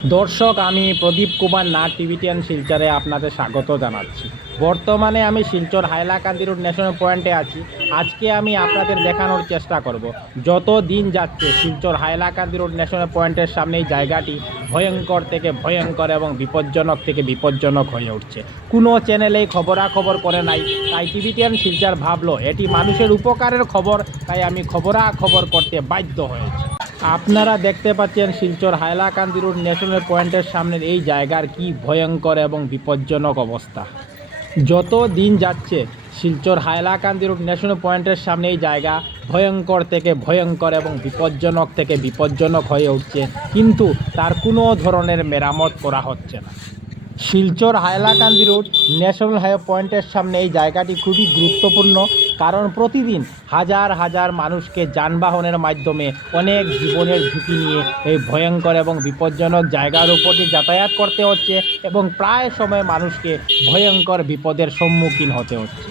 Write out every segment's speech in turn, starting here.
দর্শক, আমি প্রদীপ কুমার নাথ টিভিটিয়ান শিলচরে আপনাদের স্বাগত জানাচ্ছি। বর্তমানে আমি শিলচর হাইলাকান্দি রোড ন্যাশনাল পয়েন্টে আছি। আজকে আমি আপনাদের দেখানোর চেষ্টা করব যত দিন যাচ্ছে শিলচর হাইলাকান্দি রোড ন্যাশনাল পয়েন্টের সামনে এই জায়গাটি ভয়ঙ্কর থেকে ভয়ঙ্কর এবং বিপজ্জনক থেকে বিপজ্জনক হয়ে উঠছে। কোনো চ্যানেলেই খবরাখবর করে নাই, তাই টিভিটিয়ান শিলচর ভাবলো এটি মানুষের উপকারের খবর, তাই আমি খবরাখবর করতে বাধ্য হয়েছি। আপনারা দেখতে পাচ্ছেন শিলচর হাইলাকান্দি রোড ন্যাশনাল পয়েন্টের সামনের এই জায়গার কি ভয়ঙ্কর এবং বিপজ্জনক অবস্থা। যত দিন যাচ্ছে শিলচর হাইলাকান্দি রোড ন্যাশনাল পয়েন্টের সামনে এই জায়গা ভয়ঙ্কর থেকে ভয়ঙ্কর এবং বিপজ্জনক থেকে বিপজ্জনক হয়ে উঠছে, কিন্তু তার কোনো ধরনের মেরামত করা হচ্ছে না। Silchar Hailakandi road national highway পয়েন্টের সামনে এই জায়গাটি খুবই গুরুত্বপূর্ণ, কারণ প্রতিদিন হাজার হাজার মানুষকে যানবাহনের মাধ্যমে অনেক জীবনের ঝুঁকি নিয়ে এই ভয়ঙ্কর এবং বিপজ্জনক জায়গার উপর দিয়ে যাতায়াত করতে হচ্ছে এবং প্রায় সময় মানুষকে ভয়ঙ্কর বিপদের সম্মুখীন হতে হচ্ছে।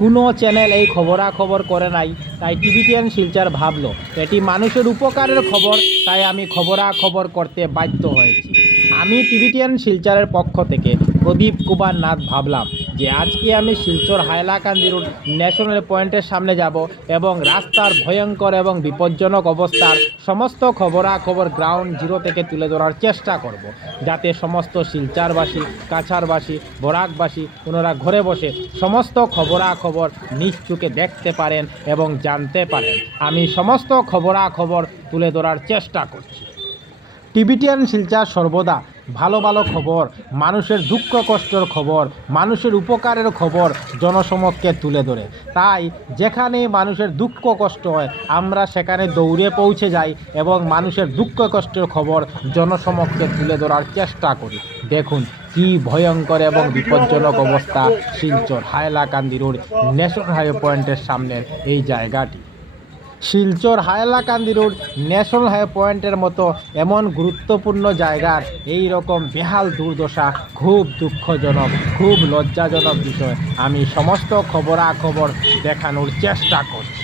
কোনো চ্যানেল এই খবরাখবর করে নাই, তাই টিভিটিয়ান শিলচর ভাবলো এটি মানুষের উপকারের খবর, তাই আমি খবরাখবর করতে বাধ্য হয়েছি। আমি টিভিটিয়ান শিলচরের পক্ষ থেকে প্রদীপ কুমার নাথ ভাবলাম যে আজকে আমি শিলচর হাইলাকান্দি রোড ন্যাশনাল পয়েন্টের সামনে যাব এবং রাস্তার ভয়ঙ্কর এবং বিপজ্জনক অবস্থার সমস্ত খবরাখবর গ্রাউন্ড জিরো থেকে তুলে ধরার চেষ্টা করব, যাতে সমস্ত শিলচরবাসী, কাছাড়বাসী, বরাকবাসী ওনারা ঘরে বসে সমস্ত খবরাখবর নিজ চোখে দেখতে পারেন এবং জানতে পারেন। আমি সমস্ত খবরাখবর তুলে ধরার চেষ্টা করছি। টিভিটিয়ান শিলচর সর্বদা ভালো ভালো খবর, মানুষের দুঃখ কষ্টের খবর, মানুষের উপকারের খবর জনসমক্ষে তুলে ধরে। তাই যেখানে মানুষের দুঃখ কষ্ট হয় আমরা সেখানে দৌড়ে পৌঁছে যাই এবং মানুষের দুঃখ কষ্টের খবর জনসমক্ষে তুলে ধরার চেষ্টা করি। দেখুন কি ভয়ঙ্কর এবং বিপজ্জনক অবস্থা Silchar Hailakandi road national highway পয়েন্টের সামনের এই জায়গাটি। Silchar Hailakandi road national highway পয়েন্টের মতো এমন গুরুত্বপূর্ণ জায়গার এই রকম বেহাল দুর্দশা খুব দুঃখজনক, খুব লজ্জাজনক বিষয়। আমি সমস্ত খবরাখবর দেখানোর চেষ্টা করছি।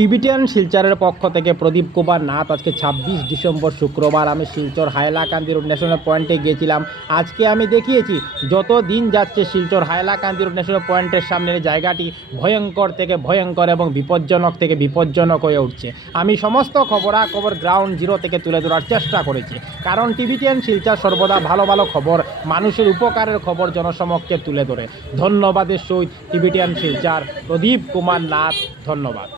টিভিটিয়ান শিলচরের পক্ষ থেকে প্রদীপ কুমার নাথ। আজকে 26 ডিসেম্বর শুক্রবার আমি শিলচর হাইলাকান্দি রোড ন্যাশনাল পয়েন্টে গিয়েছিলাম। আজকে আমি দেখিয়েছি যত দিন যাচ্ছে শিলচর হাইলাকান্দি রোড ন্যাশনাল পয়েন্টের সামনের জায়গাটি ভয়ঙ্কর থেকে ভয়ঙ্কর এবং বিপজ্জনক থেকে বিপজ্জনক হয়ে উঠছে। আমি সমস্ত খবরাখবর গ্রাউন্ড জিরো থেকে তুলে ধরার চেষ্টা করেছি, কারণ টিভিটিয়ান শিলচর সর্বদা ভালো ভালো খবর, মানুষের উপকারের খবর জনসমক্ষে তুলে ধরে। ধন্যবাদের সহিত টিভিটিয়ান শিলচর প্রদীপ কুমার নাথ। ধন্যবাদ।